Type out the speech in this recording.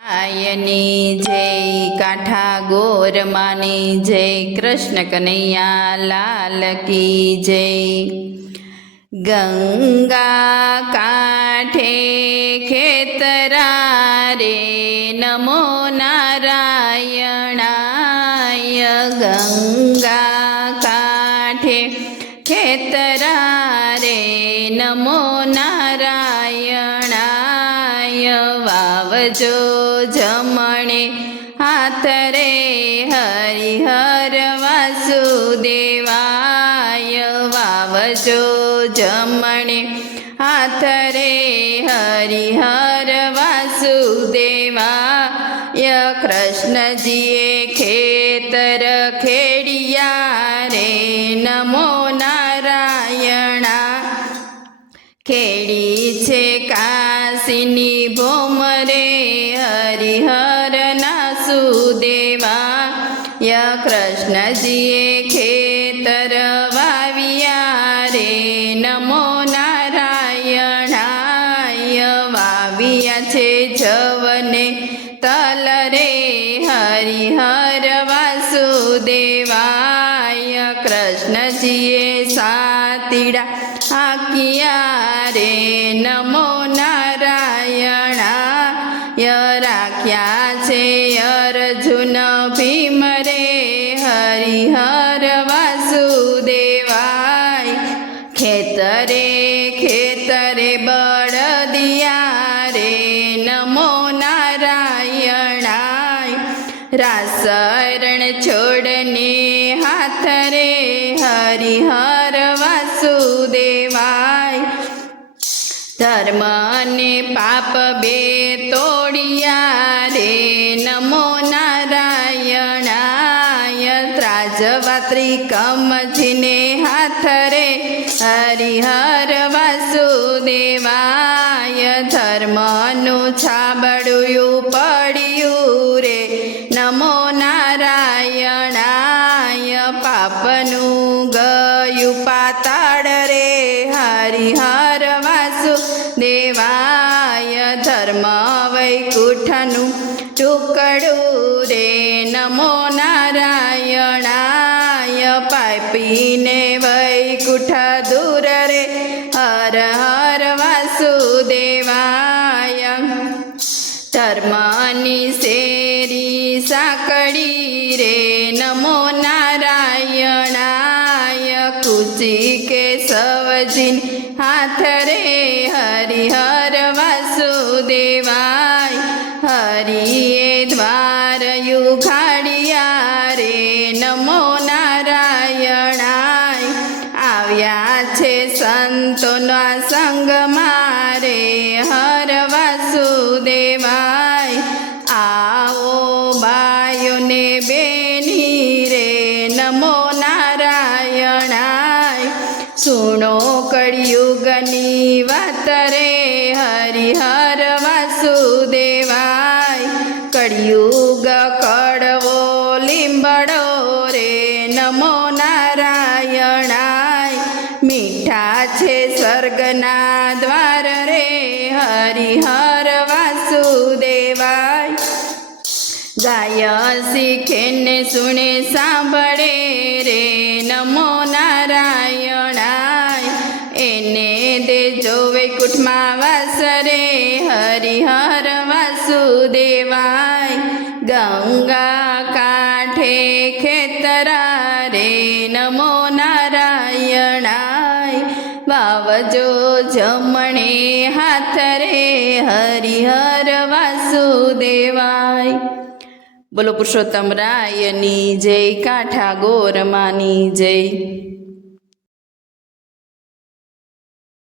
આયની જય કાંઠા ગોરમાની જય કૃષ્ણ કનૈયા લાલ કી જય। ગંગા કાંઠે ખેતરા રે નમો નારાયણાય। ગંગા કાંઠે ખેતરા રે નમો નારાયણાય। વાવજો જમણે હાથ રે હરિહર વાસુદેવાય। વાવજો જમણે હાથ રે હરિહર વાસુદેવાય। કૃષ્ણજીએ ખેતર ખેડિયા રે નમો નારાયણા। ખેડી છે કાશીની ભોમ રે હરિહર નાસુદેવાય। કૃષ્ણજીએ ખેતર વાવ્યા રે નમો નારાયણાય। વાવ્યા છે જવને તલ રે હરિહર વાસુદેવાય। કૃષ્ણજીએ સાતીડા હાંક્યા રે નમો નારાયણાય। રાખ્યા છે અર્જુન ભીમ રે હરિહર વાસુદેવાય। ખેતરે ખેતરે બળદિયા રે નમો નારાયણાય। રાસરણ છોડને હાથ રે હરિહર વાસુદેવાય। ધર્મને પાપ બે તોડિયા રે નમો નારાયણાય। ત્રાજવા ત્રિકમજીને હાથ રે હરિહર વાસુદેવાય। ધર્મનું છાબડું પડ્યું રે નમો નારાયણાય। પાપનું ગયું પાતાળ રે હરિહર વાસુદેવાય। ધર્મ વૈકુંઠનું ટુકડું રે નમો નારાયણાય। પાપીને વૈકુંઠ દૂર રે હર હર વાસુદેવાય। ધર્મની શેરી સાંકળી રે નમો નારાયણાય। કુચી કેશવજીન હાથ રે હરિહર વાસુદેવાય। હરિએ દ્વાર યુઘાડિયા રે નમો નારાયણાય। આવ્યા છે સંતોના સંગમાં રે હર વાસુદેવાય। આવો બાયોને બેની રે નમો નારાયણાય। સુણો કળિયુગની વાત રે હરિહર વાસુદેવાય। કળિયુગ કડવો લીંબડો રે નમો નારાયણાય। મીઠા છે સ્વર્ગના દ્વાર રે હરિહર વાસુદેવાય। ગાય શીખે ને સુણે સાંભળે રે નમો નારાયણાય। એને દેજો વૈકુંઠમાં વાસ રે હરિહર વાસુદેવાય। ગંગા કાંઠે ખેતરા રે નમો નારાયણાય। વાવજો જમણે હાથ રે હરિહર વાસુદેવાય। બોલો પુરુષોત્તમ રાયની જય, કાંઠા ગોરમાની જય।